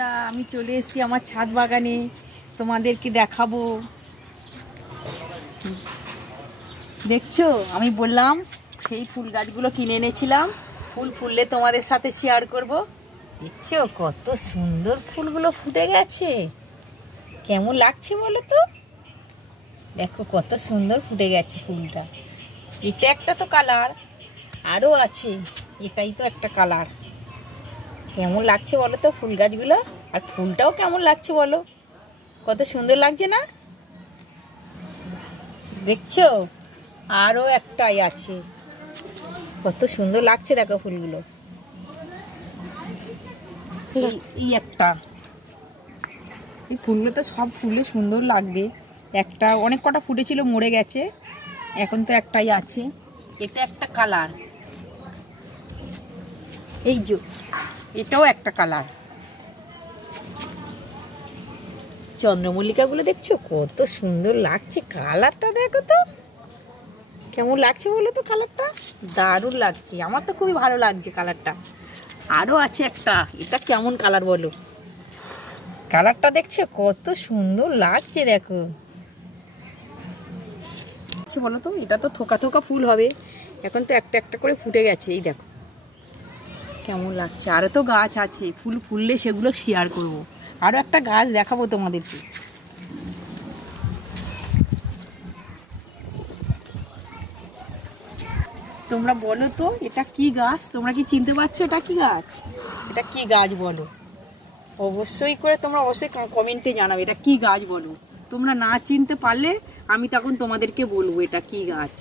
বন্ধুরা, আমি চলে এসেছি আমার ছাদ বাগানে, তোমাদেরকে দেখাবো। দেখছো, আমি বললাম সেই ফুল গাছগুলো কিনে এনেছিলাম, ফুল ফুললে তোমাদের সাথে শেয়ার করব। দেখছো কত সুন্দর ফুলগুলো ফুটে গেছে, কেমন লাগছে বলো তো। দেখো কত সুন্দর ফুটে গেছে ফুলটা। এটা একটা তো কালার, আরও আছে, এটাই তো একটা কালার। কেমন লাগছে বলো তো ফুল গাছগুলো, আর ফুলটাও কেমন লাগছে বলো, কত সুন্দর লাগছে না। দেখছো আরও একটাই আছে, কত সুন্দর লাগছে দেখো ফুলগুলো। এই একটা, এই ফুলগুলো তো সব ফুলে সুন্দর লাগবে। একটা অনেক কটা ফুটেছিল, মরে গেছে, এখন তো একটাই আছে। এটা একটা কালার, এই যে এটাও একটা কালার। চন্দ্রমল্লিকাগুলো দেখছো কত সুন্দর লাগছে, কালারটা দেখো তো কেমন লাগছে বলো তো। কালারটা দারুণ লাগছে, আমার তো খুবই ভালো লাগছে কালারটা। আরও আছে একটা, এটা কেমন কালার বলো, কালারটা দেখছো কত সুন্দর লাগছে দেখো। আচ্ছা বলো তো, এটা তো থোকা থোকা ফুল হবে, এখন তো একটা একটা করে ফুটে গেছে, এই দেখো কেমন লাগছে। আরও তো গাছ আছে, ফুল ফুললে সেগুলো শেয়ার করব। আরও একটা গাছ দেখাবো তোমাদেরকে। তোমরা বলো তো এটা কি গাছ, তোমরা কি চিনতে পারছো এটা কি গাছ, এটা কি গাছ বলো। অবশ্যই করে তোমরা অবশ্যই কমেন্টে জানাবে এটা কি গাছ বলো। তোমরা না চিনতে পারলে আমি তখন তোমাদেরকে বলবো এটা কি গাছ।